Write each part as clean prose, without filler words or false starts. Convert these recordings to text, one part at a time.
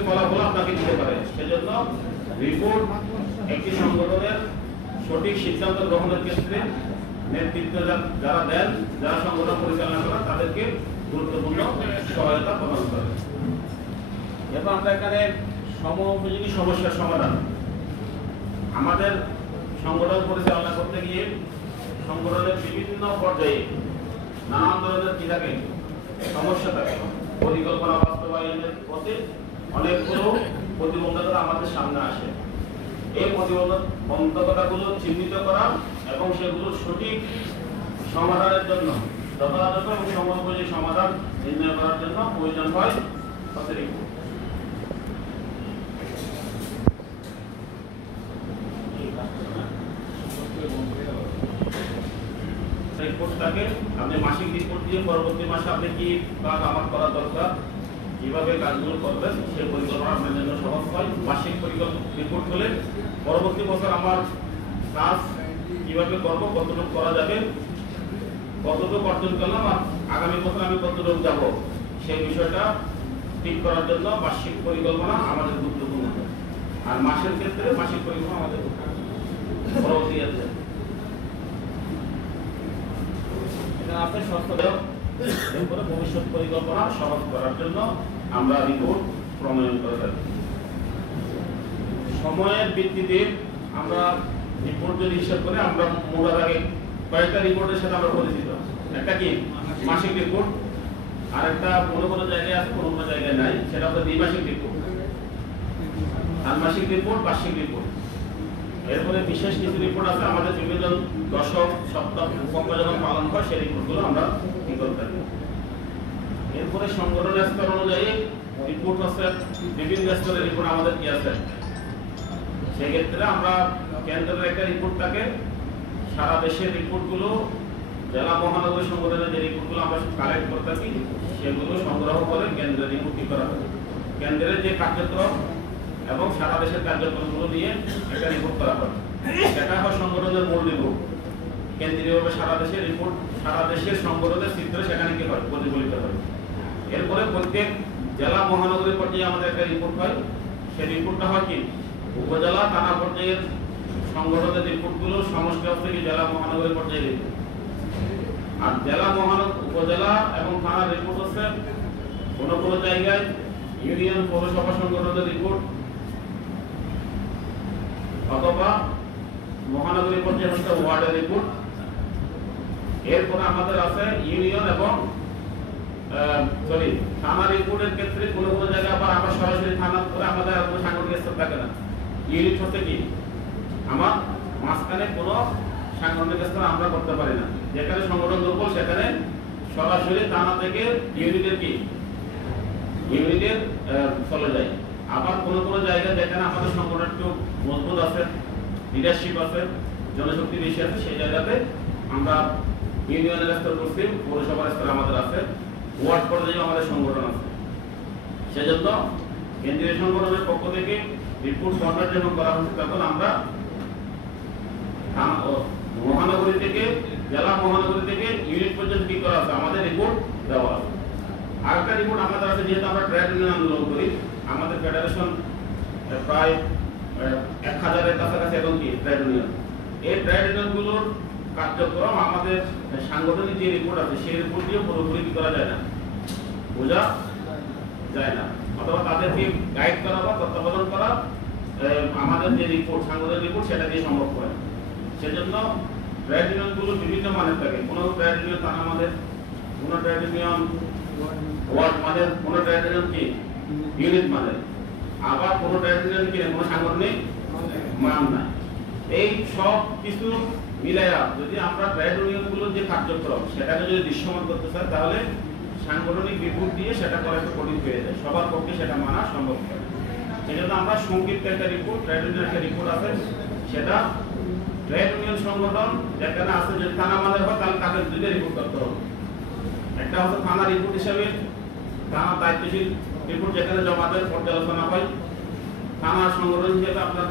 সঠিক ফলাফল আপনাকে দিতে পারে। সেজন্য রিপোর্ট একটি সংগঠনের সঠিক সিদ্ধান্ত গ্রহণের ক্ষেত্রে নেতৃত্ব যারা দেন, যারা সংগঠন পরিচালনা করেন, তাদেরকে গুরুত্বপূর্ণ সহায়তা প্রদান করে। এরপর আমরা এখানে সময়োপযোগী সমস্যার সমাধান। আমাদের সংগঠন পরিচালনা করতে গিয়ে সংগঠনের বিভিন্ন পর্যায়ে নানান ধরনের কি থাকে, সমস্যা থাকে। পরিকল্পনা বাস্তবায়নের পথে অনেকগুলো প্রতিবন্ধকতা আমাদের সামনে আসে। এই প্রতিবন্ধকতাগুলো চিহ্নিত করা এবং সেগুলো সঠিক সমাধানের জন্য যথাযথ এবং সময়োপযোগী সমাধান নির্ণয় করার জন্য প্রয়োজন হয় রিপোর্ট। রিপোর্টটাকে আপনি মাসিক রিপোর্ট দিয়ে পরবর্তী মাসে আপনি কি কাজ আমার করা দরকার, কিভাবে কাজগুলো করবেন, সেই পরিকল্পনা আপনার জন্য সহজ হয়। মাসিক রিপোর্ট হলে পরবর্তী বছর আমার কাজ কিভাবে করবো, কতটুকু করা যাবে, কতটুকু অর্জন করলাম, আর আগামী বছর আমি কতটুকু যাব, সেই বিষয়টা ঠিক করার জন্য বার্ষিক পরিকল্পনা আমাদের গুরুত্বপূর্ণ। আর মাসের ক্ষেত্রে মাসিক পরিকল্পনা আমাদের পরবর্তী আছে। আপনি এরপরে ভবিষ্যৎ পরিকল্পনা সহজ করার জন্য আমরা রিপোর্ট প্রণয়ন করে থাকি। সময়ের ভিত্তিতে আমরা রিপোর্ট যদি হিসাব করে আমরা মোটার আগে কয়েকটা রিপোর্টের সাথে আমরা পরিচিত। একটা কি মাসিক রিপোর্ট, আর একটা কোনো জায়গায় আছে, কোনো জায়গায় নাই, সেটা হচ্ছে দ্বিমাসিক রিপোর্ট। আর মাসিক রিপোর্ট, বার্ষিক রিপোর্ট। এরপরে বিশেষ কিছু রিপোর্ট আছে আমাদের বিভিন্ন দশক, সপ্তাহ, উপকল্প যখন পালন হয় সেই রিপোর্টগুলো আমরা কি করে থাকি। এরপরে সংগঠনের স্তর অনুযায়ী রিপোর্ট আছে, বিভিন্ন স্তরের রিপোর্ট আমাদের কি আছে। সেক্ষেত্রে আমরা কেন্দ্রের একটা রিপোর্ট থাকে, সারা দেশের রিপোর্টগুলো জেলা মহানগরী সংগঠনের যে রিপোর্টগুলো আমরা কালেক্ট করে থাকি সেগুলো সংগ্রহ করে কেন্দ্রের রিপোর্ট কি করা হয়। কেন্দ্রের যে কার্যক্রম এবং সারা দেশের কার্যক্রমগুলো নিয়ে একটা রিপোর্ট করা হয়। সেটা হয় সংগঠনের মূল রিপোর্ট। কেন্দ্রীয়ভাবে সারা দেশের রিপোর্ট, সারা দেশের সংগঠনের চিত্র সেখানে কি হয়, প্রতিফলিত হয়। এরপরে প্রত্যেক জেলা মহানগরী পর্যায়ে আমাদের একটা রিপোর্ট হয়। সেই রিপোর্টটা হয় কি উপজেলা, থানা পর্যায়ের সংগঠনের রিপোর্টগুলো সমষ্টি থেকে জেলা মহানগরী পর্যায়ে রিপোর্ট। আর জেলা উপজেলা এবং থানার রিপোর্ট হচ্ছে কোনো জায়গায় ইউনিয়ন পৌরসভা সংগঠনের রিপোর্ট, অথবা মহানগরী পর্যায়ে হচ্ছে ওয়ার্ডের রিপোর্ট। এরপরে আমাদের আছে ইউনিয়ন এবং থানা রিপোর্টের ক্ষেত্রে কোনো জায়গায় আবার আমরা সরাসরি থানা করে আমাদের কোনো সাংগঠনিক স্তর থাকে না। ইউনিট হচ্ছে কি আমার মাঝখানে কোনো সাংগঠনিক স্তর আমরা করতে পারি না। যেখানে সংগঠন দুর্বল সেখানে সরাসরি থানা থেকে ইউনিটের চলে যায়। আবার কোনো জায়গা যেখানে আমাদের সংগঠন একটু মজবুত আছে, লিডারশিপ আছে, জনশক্তি বেশি আছে, সেই জায়গাতে আমরা ইউনিয়নের স্তর করছি, পৌরসভার স্তর আমাদের আছে, ওয়ার্ড পর্যায়ে আমাদের সংগঠন আছে। সেজন্য কেন্দ্রীয় সংগঠনের পক্ষ থেকে রিপোর্ট ফরম্যাট যখন করা হচ্ছে তখন আমরা মহানগরী থেকে জেলা মহানগরী থেকে ইউনিট পর্যন্ত কি করা আছে আমাদের রিপোর্ট দেওয়া আছে। আরেকটা রিপোর্ট আমাদের আছে, যেহেতু আমরা ট্রেড ইউনিয়ন আন্দোলন করি, আমাদের ফেডারেশন প্রায় 1000-এর কাছাকাছি এখন কি ট্রেড ইউনিয়ন। এই ট্রেড ইউনিয়নগুলোর কার্যক্রম আমাদের সাংগঠনিক যে রিপোর্ট আছে সেই রিপোর্ট দিয়ে পুরোপুরি কি করা যায় না, বোঝা যায় না, অথবা তাদেরকে গাইড করা বা তত্ত্বাবধান করা আমাদের যে রিপোর্ট, সাংগঠনিক রিপোর্ট, সেটা দিয়ে সম্ভব হয়। সেজন্য ট্রেড ইউনিয়নগুলো বিভিন্ন মানের থাকে। কোনো ট্রেড ইউনিয়ন থানা মানের, কোনো ট্রেড ইউনিয়ন ওয়ার্ড মানের, কোনো ট্রেড ইউনিয়ন কি ইউনিট মানের, আবার কোনো ট্রেড ইউনিয়ন কি কোনো সাংগঠনিক মান নাই। এই সব কিছু মিলাইয়া যদি আমরা ট্রেড ইউনিয়নগুলোর যে কার্যক্রম সেটাকে যদি দৃশ্যমান করতে চাই, তাহলে সাংগঠনিক রিপোর্ট দিয়ে সেটা করা একটু কঠিন হয়ে যায়, সবার পক্ষে সেটা মানা সম্ভব নয়। সেজন্য আমরা সংক্ষিপ্ত একটা রিপোর্ট, ট্রেড ইউনিয়ন একটা রিপোর্ট আছে, সেটা ট্রেড ইউনিয়ন সংগঠন যেখানে আছে, যদি থানা মানের হয় তাহলে তাকে দুইটা রিপোর্ট করতে হবে। একটা হচ্ছে থানা রিপোর্ট হিসাবে থানা দায়িত্বশীল রিপোর্ট, যেখানে জমাদের পর্যালোচনা হয়। থানা সংগঠন হিসেবে আপনার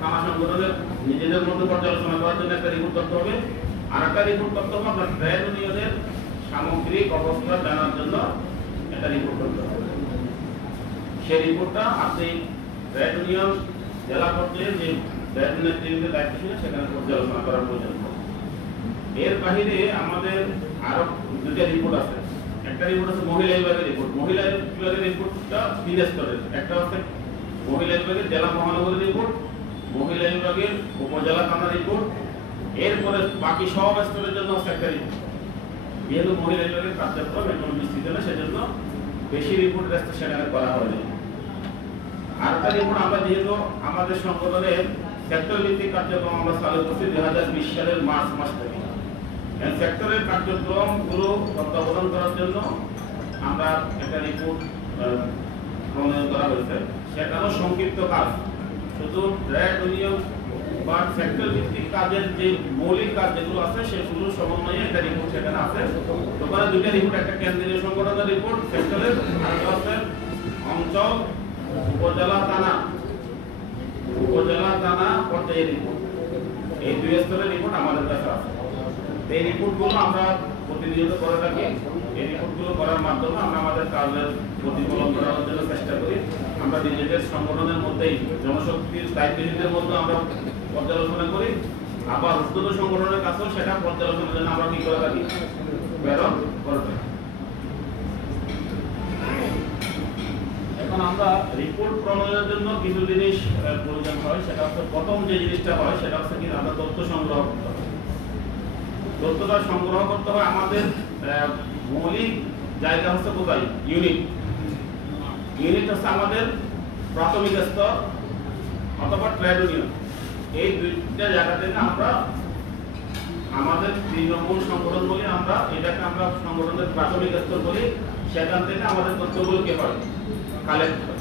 থানা সংগঠনের নিজেদের মধ্যে পর্যালোচনা করার জন্য একটা রিপোর্ট করতে হবে। আর একটা রিপোর্ট করতে হবে আপনার ট্রেড ইউনিয়নের সামগ্রিক অবস্থা জানার জন্য একটা রিপোর্ট করতে হবে। সেই রিপোর্টটা আপনি ট্রেড ইউনিয়ন জেলা পর্যায়ে যে ট্রেড নেতৃত্বের দায়িত্ব ছিল সেখানে পর্যালোচনা করার প্রয়োজন। এর বাহিরে আমাদের আরো দুটো রিপোর্ট আছে। একটা রিপোর্ট আছে মহিলা বিভাগের রিপোর্ট। মহিলা বিভাগের রিপোর্টটা তিন স্তরের। একটা হচ্ছে মহিলা বিভাগের জেলা মহানগরী রিপোর্ট, মহিলা বিভাগের উপজেলা থানা রিপোর্ট, এরপরে বাকি সব স্তরের জন্য হচ্ছে একটা রিপোর্ট। যেহেতু মহিলা বিভাগের কার্যক্রম এখন বিস্তৃত না, সেজন্য বেশি রিপোর্ট সেখানে করা হয়নি। আরেকটা রিপোর্ট আমরা যেহেতু আমাদের সংগঠনের সেক্টর ভিত্তিক কার্যক্রম আমরা চালু করছি 2020 সালের মার্চ মাস থেকে। সেক্টরের কার্যক্রমগুলো তত্ত্বাবধান করার জন্য আমরা একটা রিপোর্ট প্রণয়ন করা হয়েছে। সেটাও সংক্ষিপ্ত কাজ, শুধু ট্রেড ইউনিয়ন বা সেক্টর ভিত্তিক কাজের যে মৌলিক কাজ যেগুলো আছে সেগুলো সমন্বয়ে একটা রিপোর্ট সেখানে আছে। ওখানে দুইটা রিপোর্ট, একটা কেন্দ্রীয় সংগঠনের রিপোর্ট সেক্টরের, আরেকটা হচ্ছে অঞ্চল উপজেলা থানা পর্যায়ের রিপোর্ট। এই দুই স্তরের রিপোর্ট আমাদের কাছে আছে। এই রিপোর্টগুলো আমরা প্রতিনিয়ত করে থাকি। এই রিপোর্টগুলো করার মাধ্যমে আমরা আমাদের কাজের প্রতিফলন করার জন্য চেষ্টা করি। আমরা নিজেদের সংগঠনের মধ্যেই জনশক্তির দায়িত্বশীলদের মধ্যে আমরা পর্যালোচনা করি, আবার উদ্যোগ সংগঠনের কাছেও সেটা পর্যালোচনার জন্য আমরা কি করে থাকি, প্রেরণ করে থাকি। এখন আমরা রিপোর্ট প্রণয়নের জন্য কিছু জিনিস প্রয়োজন হয়। সেটা হচ্ছে প্রথম যে জিনিসটা হয় সেটা হচ্ছে কি আমরা তথ্য সংগ্রহ করতে হবে। তথ্যটা সংগ্রহ করতে হয় আমাদের মৌলিক জায়গা হচ্ছে কোথায়, ইউনিট হচ্ছে আমাদের প্রাথমিক স্তর অথবা ট্রেড ইউনিয়ন। এই দুইটা জায়গা থেকে আমরা আমাদের তৃণমূল সংগঠন বলি, আমরা এটাকে আমরা সংগঠনের প্রাথমিক স্তর বলি। সেখান থেকে আমাদের তথ্যগুলোকে হয় কালেক্ট হয়।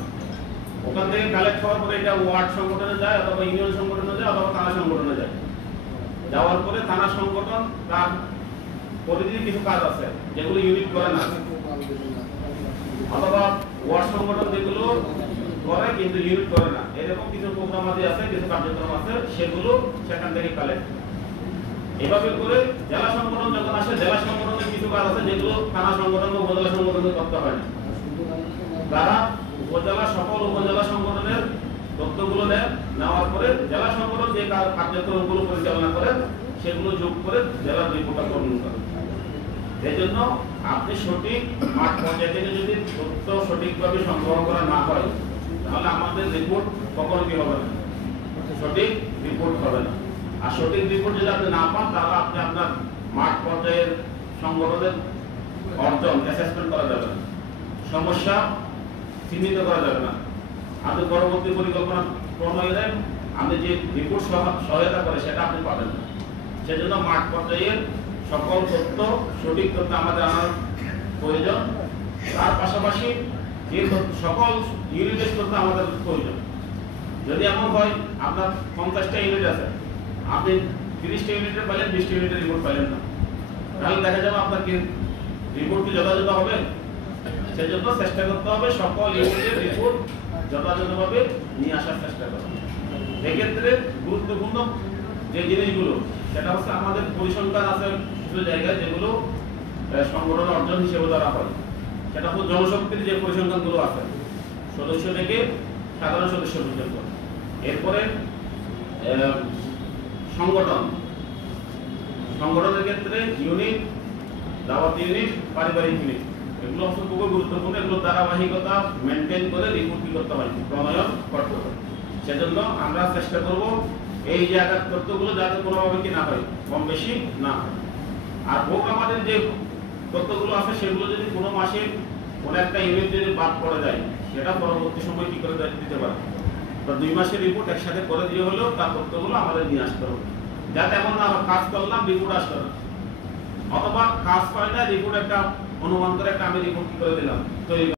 ওখান থেকে কালেক্ট হওয়ার পরে এটা ওয়ার্ড সংগঠনে যায়, অথবা ইউনিয়ন সংগঠনে যায়, অথবা থানা সংগঠনে যায়। যাওয়ার পরে থানা সংগঠন তার পরিধির কিছু কাজ আছে যেগুলো ইউনিট করে না, অথবা ওয়ার্ড সংগঠন যেগুলো করে কিন্তু ইউনিট করে না, এরকম কিছু প্রোগ্রাম আছে, কিছু কার্যক্রম আছে, সেগুলো সেখান থেকে কালেক্ট। এভাবে করে জেলা সংগঠন যখন আসে, জেলা সংগঠনের কিছু কাজ আছে যেগুলো থানা সংগঠন বা উপজেলা সংগঠনে করতে হয় না। তারা সকল উপজেলা সংগঠনের তথ্যগুলো নেওয়ার পরে জেলা সংগঠন যে কার্যক্রমগুলো পরিচালনা করে সেগুলো যোগ করে জেলার রিপোর্টটা প্রণয়ন করে। এই জন্য আপনি সঠিক মাঠ পর্যায়ে থেকে যদি তথ্য সঠিকভাবে সংগ্রহ করা না হয়, তাহলে আমাদের রিপোর্ট কখনো কি হবে না, সঠিক রিপোর্ট হবে না। আর সঠিক রিপোর্ট যদি আপনি না পান, তাহলে আপনি আপনার মাঠ পর্যায়ের সংগঠনের অর্জন অ্যাসেসমেন্ট করা যাবে না, সমস্যা চিহ্নিত করা যাবে না। আপনি পরবর্তী পরিকল্পনা প্রণয়নে আপনি যে রিপোর্ট সহায়তা করে সেটা আপনি পাবেন না। সেজন্য মাঠ পর্যায়ের সকল তথ্য, সঠিক তথ্য আমাদের আনার প্রয়োজন। তার পাশাপাশি যে সকল ইউনিটের তথ্য আমাদের প্রয়োজন। যদি এমন হয় আপনার 50টা ইউনিট আছে, আপনি 30টা ইউনিটের পাইলেন, 20টা ইউনিটের রিপোর্ট পাইলেন না, তাহলে দেখা যাবে আপনার কি রিপোর্ট কি যথাযথ হবে? সেজন্য চেষ্টা করতে হবে সকল ইউনিটের রিপোর্ট যথাযথভাবে নিয়ে আসার চেষ্টা করতে হবে। এক্ষেত্রে গুরুত্বপূর্ণ যে জিনিসগুলো সেটা হচ্ছে আমাদের পরিসংখ্যান আছে কিছু জায়গায় যেগুলো সংগঠন অর্জন হিসেবে ধরা হয়। সেটা হচ্ছে জনশক্তির যে পরিসংখ্যানগুলো আছে সদস্য থেকে সাধারণ সদস্য পর্যন্ত। এরপরে সংগঠনের ক্ষেত্রে ইউনিট, দাওয়াত ইউনিট, পারিবারিক ইউনিট, এগুলো হচ্ছে খুবই গুরুত্বপূর্ণ। এগুলো ধারাবাহিকতা মেনটেন করে রিপোর্ট কি করতে হয়, প্রণয়ন করতে হয়। সেজন্য আমরা চেষ্টা করব এই জায়গার তথ্যগুলো যাতে কোনোভাবে কি না হয়, কম বেশি না হয়। আর আমাদের যে তথ্যগুলো আছে সেগুলো যদি কোনো মাসে কোনো একটা ইউনিট যদি বাদ পড়ে যায়, সেটা পরবর্তী সময় কি করে দিতে পারে, তো 2 মাসের রিপোর্ট একসাথে করে দিয়ে হলেও তার তথ্যগুলো আমাদের নিয়ে আসতে হবে, যাতে এমন না হয় কাজ করলাম রিপোর্ট আসলো না, অথবা কাজ পাই না রিপোর্ট একটা অনুমান করে একটা আমি রিপোর্ট কি করে দিলাম তৈরি।